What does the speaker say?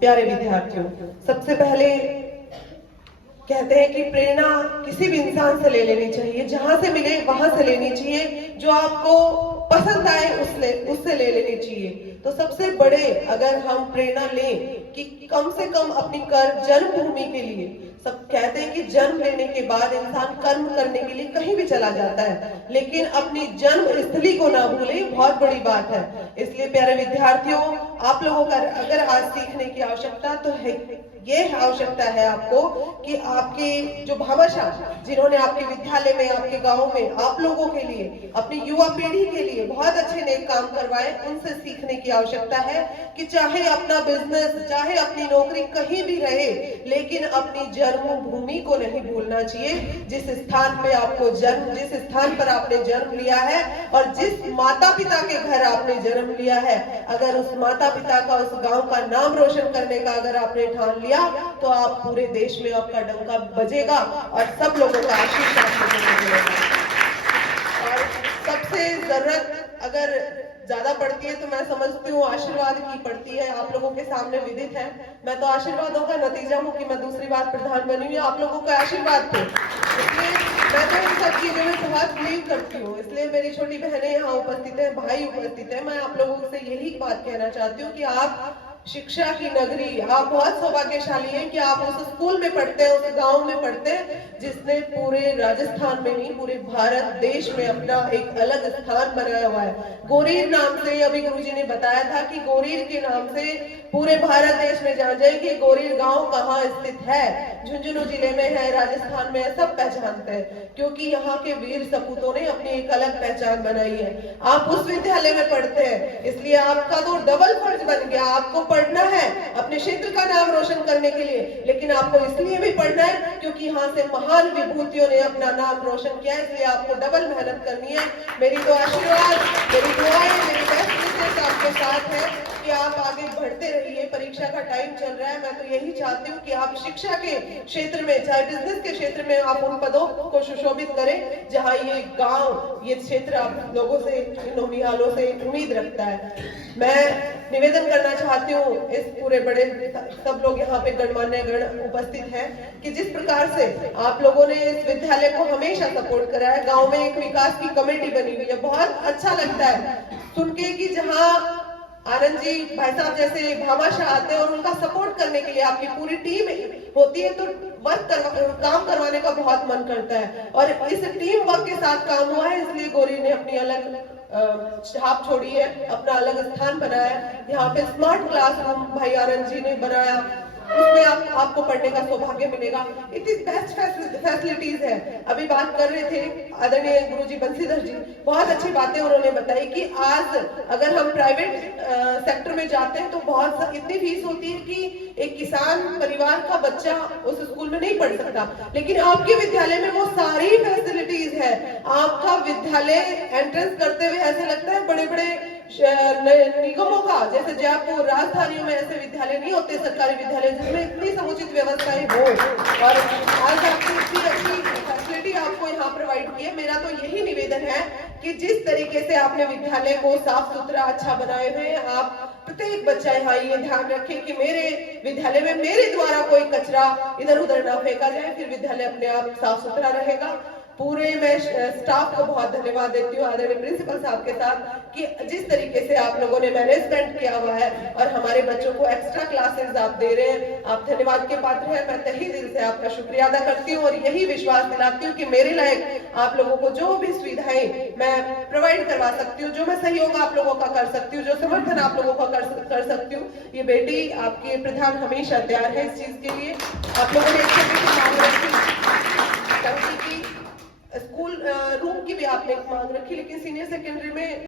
प्यारे विद्यार्थियों, सबसे पहले कहते हैं कि प्रेरणा किसी भी इंसान से ले लेनी चाहिए, जहां से मिले वहां से लेनी चाहिए, जो आपको पसंद आए उससे ले लेनी चाहिए। तो सबसे बड़े अगर हम प्रेरणा लें कि कम से कम अपनी जन्मभूमि के लिए, सब कहते हैं कि जन्म लेने के बाद इंसान कर्म करने के लिए कहीं भी चला जाता है, लेकिन अपनी जन्म स्थली को ना भूले, बहुत बड़ी बात है। इसलिए प्यारे विद्यार्थियों, आप लोगों का अगर आज सीखने की आवश्यकता तो है, ये आवश्यकता है आपको कि आपके जो भामाशाह जिन्होंने आपके विद्यालय में, आपके गांव में आप लोगों के लिए, अपनी युवा पीढ़ी के लिए बहुत अच्छे नेक काम करवाए, उनसे सीखने की आवश्यकता है कि चाहे अपना बिजनेस, चाहे अपनी नौकरी कहीं भी रहे, लेकिन अपनी जन्मभूमि को नहीं भूलना चाहिए। जिस स्थान पर आपने जन्म लिया है और जिस माता पिता के घर आपने जन्म लिया है, अगर उस माता पिता का, उस गांव का नाम रोशन करने का अगर आपने ठान लिया, तो आप पूरे देश में आपका डंका बजेगा और सब लोगों का आशीष आपको मिलेगा। और सबसे जरूरत अगर ज्यादा पड़ती है तो मैं समझती हूँ आशीर्वाद की पड़ती है। आप लोगों के सामने विदित है, मैं तो आशीर्वादों का नतीजा हूँ कि मैं दूसरी बार प्रधान बनी हुई, आप लोगों का आशीर्वाद थे। इसलिए मैं तो इन सब चीजों में बहुत बिलीव करती हूँ। इसलिए मेरी छोटी बहनें यहाँ उपस्थित है, भाई उपस्थित है, मैं आप लोगों से यही बात कहना चाहती हूँ कि आप शिक्षा की नगरी, आप बहुत सौभाग्यशाली हैं कि आप उस स्कूल में पढ़ते हैं, उस गांव में पढ़ते हैं जिसने पूरे राजस्थान में नहीं, पूरे भारत देश में अपना एक अलग स्थान बनाया हुआ है। गोरीर नाम से, अभी गुरुजी ने बताया था कि गोरीर के नाम से पूरे भारत देश में जान जाए कि गोरीर गांव कहाँ स्थित है, झुंझुनू जिले में है, राजस्थान में है, सब पहचानते हैं, क्योंकि यहाँ के वीर सपूतों ने अपनी एक अलग पहचान बनाई है। आप उस विद्यालय में पढ़ते हैं, इसलिए आपका तो डबल फर्ज बन गया। आपको पढ़ना है अपने क्षेत्र का नाम रोशन करने के लिए, लेकिन आपको इसलिए भी पढ़ना है क्योंकि यहाँ से महान विभूतियों ने अपना नाम रोशन किया है, इसलिए आपको डबल मेहनत करनी है। मेरी तो आशीर्वाद, मेरी दुआएं, मेरी बेस्ट विशेष आपके साथ है कि आप आगे बढ़ते रहिए। परीक्षा का टाइम चल रहा है, मैं तो यही चाहती हूँ कि आप शिक्षा के क्षेत्र में, चाहे बिजनेस के क्षेत्र में, आप उन पदों को सुशोभित करें जहाँ ये गांव, ये क्षेत्र आप लोगों से, नौनिहालों से उम्मीद रखता है। मैं निवेदन करना चाहती हूँ, इस पूरे बड़े सब लोग यहाँ पे गणमान्य गण उपस्थित हैं, कि जिस प्रकार से आप लोगों ने इस विद्यालय को हमेशा सपोर्ट करा है, गांव में एक विकास की कमेटी बनी हुई है, बहुत अच्छा लगता है सुन के कि जहाँ आनंद जी भाई साहब जैसे भामाशाह आते हैं और उनका सपोर्ट करने के लिए आपकी पूरी टीम होती है, तो काम करवाने का बहुत मन करता है। और इस टीम वर्क के साथ काम हुआ है, इसलिए गोरी ने अपनी अलग छाप छोड़ी है, अपना अलग स्थान बनाया है। यहाँ पे स्मार्ट क्लासरूम भाई आनंद जी ने बनाया, उसमें आपको पढ़ने का सौभाग्य मिलेगा। इतनी बेस्ट फैसिलिटीज है। अभी बात कर रहे थे आदरणीय गुरुजी बंसीधर जी, बहुत अच्छी बातें उन्होंने बताई कि आज अगर हम प्राइवेट सेक्टर में जाते हैं तो बहुत इतनी फीस होती है कि एक किसान परिवार का बच्चा उस स्कूल में नहीं पढ़ सकता, लेकिन आपके विद्यालय में वो सारी फैसिलिटीज है। आपका विद्यालय एंट्रेंस करते हुए ऐसे लगता है बड़े बड़े निगमों का, जैसे जयपुर, राजधानियों में ऐसे विद्यालय नहीं होते, सरकारी विद्यालय जिसमें इतनी समुचित व्यवस्थाएं हो, और आज आपकी इतनी अच्छी फैसिलिटी आपको यहाँ प्रोवाइड की है। मेरा तो यही निवेदन है कि जिस तरीके से आपने विद्यालय को साफ सुथरा अच्छा बनाए हुए, आप प्रत्येक बच्चा यहाँ ये ध्यान रखे कि मेरे विद्यालय में मेरे द्वारा कोई कचरा इधर उधर ना फेंका जाए, फिर विद्यालय अपने आप साफ सुथरा रहेगा। पूरे मैं स्टाफ को बहुत धन्यवाद देती हूँ, आदरणीय प्रिंसिपल साहब के साथ, कि जिस तरीके से आप लोगों ने मैनेजमेंट किया हुआ है और हमारे बच्चों को एक्स्ट्रा क्लासेस आप दे रहे हैं, आप धन्यवाद के पात्र हैं। मैं तहे दिल से आपका शुक्रिया अदा करती हूँ और यही विश्वास दिलाती हूँ कि मेरे लायक आप लोगों को जो भी सुविधाएं मैं प्रोवाइड करवा सकती हूँ, जो मैं सहयोग आप लोगों का कर सकती हूँ, जो समर्थन आप लोगों का कर सकती हूँ, ये बेटी आपके प्रधान हमेशा तैयार है इस चीज के लिए। आप लोगों ने स्कूल रूम की भी आपने मांग रखी, लेकिन सीनियर सेकेंडरी